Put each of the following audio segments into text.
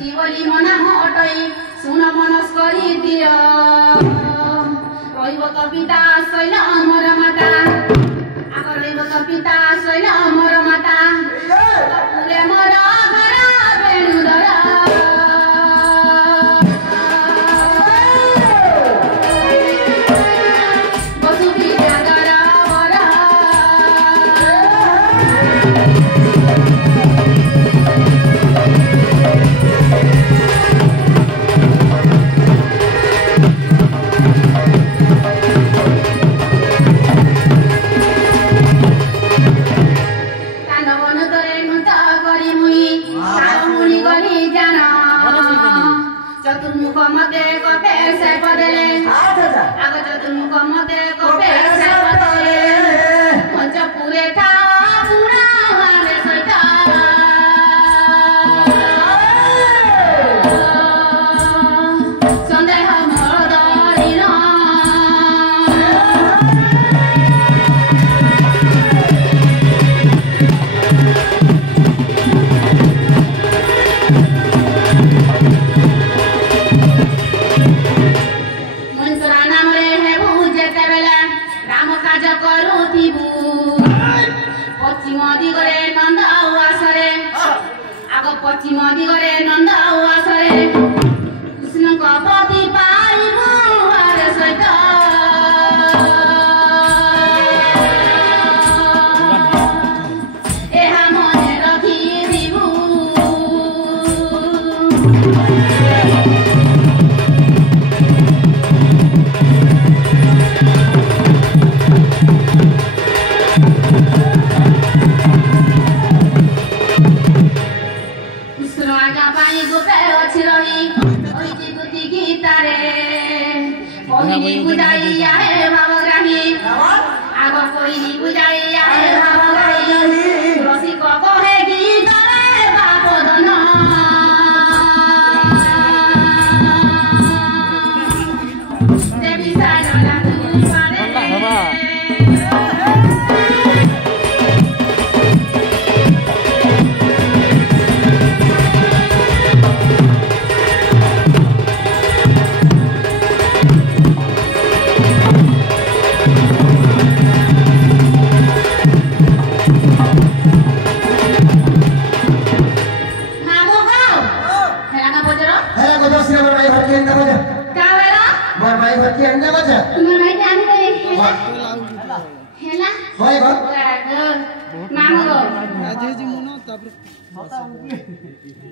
जीवली मना हटई सुन मनस करी दियो रहिब कविता शैल अमर माता आग रहिब कविता शैल अमर माता पुरे मर घर बेणुधर चतुर्मुख मते कपे से पदले आग चतुर्मुख मते कपे से पदले पंच पूरे था पूरा हरे सटा संदेह मर्दरिना पश्चिम दिगरे नंद आसरे कृष्ण पति पाइबु हरे सहित एहा मने रखी दिबु कोई बुझाइया है भावग्राही आग कोई बुझाइया है भावग्राही रसिक कहे गीत रे बाप धन देवी सारा तू पारे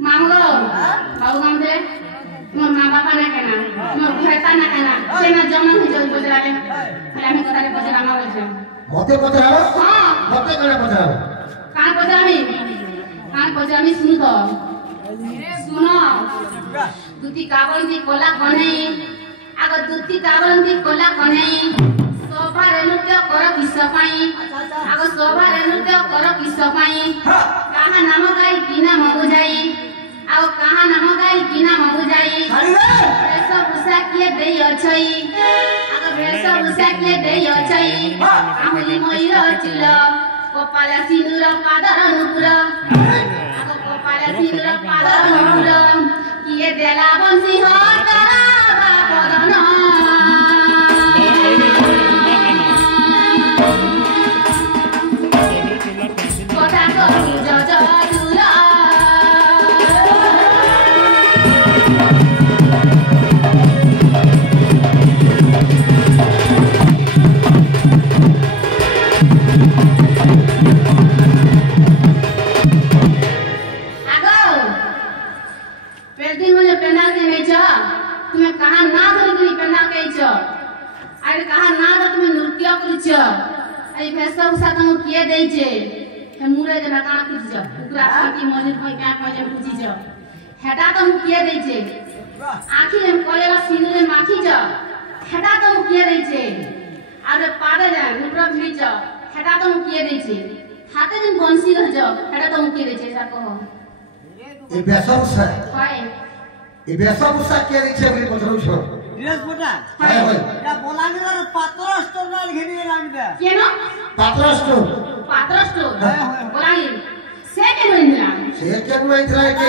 मामलो बाबू काम दे मोर मां बापा ना केना मोर भैता ना केना सेना जमन हो जल बजराले खाली हम कथा रे बजरा मा बोलछे मते बजराओ हां मते केना बजराओ कान बजरामी सुनु तो सुनो दुती काबंती कोला कन्हई आग दुती काबंती कोला कन्हई सोफारे नृत्य कर किस पाई आग सोफारे नृत्य कर किस पाई कहा नाम गाई कि नाम बुझाई आग कहा नाम गाई कि नाम बुझाई भेष भूषा किए देई अछई आग भेष भूषा किए देई अछई आहुली मयूर चिल कपाल सिंदूर पादर नुपुर आग कपाल सिंदूर पादर नुपुर किए देला बंसी हतरा बापदन कथा कहि जजलुला तुम्हें कहा ना धरी पेना कहीच अरे कहा ना तुम्हें नृत्य करिच आई भेषभूषा तुम किए देइछे हे मुरे जना काना कुछ कुकरा की मजिद कोई क्या मजे पूछीच हेटा तुम किए देइछे आखी हम कलेला सिंदूर माखी ज हेटा तुम किए देइछे अरे पादे जा नुपुर भिड़ीच हेटा तुम किए देइछे हाथे जन बंसी रह ज हेटा तुम किए देइछे सा कहो ए भेषभूषा हाय ए भेषभूषा के दिछे बली पचरौ छ धीरज पोटा हाय हाय এটা বলাঙ্গের পাত্র স্টোর নাল ঘেরিয়ে নামিদা কেন पात्र स्टोर पात्र स्टोर हाय हाय বলাঙ্গির से के महिंद्रा से क्या नहीं था कि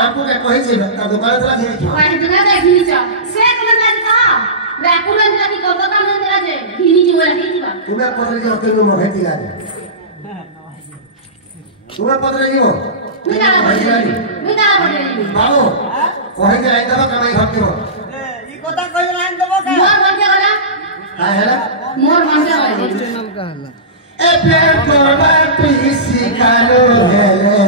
आपको क्या कही छे ता दुकान चला दे छ वाही दुना दे घिनी छ से के ना का रापुर अंदर की कोलकाता में अंदर जे घिनी जी बोला की बा तुम्हें पत्र जो के नो मगे दिला दे तुम्हें पत्र जो मिना बोले बाबू कहे के आई दबा कमाई घर के ई कोता कहि लाइन देबो का मोर मन के गला का है मोर मन के गला ए पे कोला पीसी कालो हेले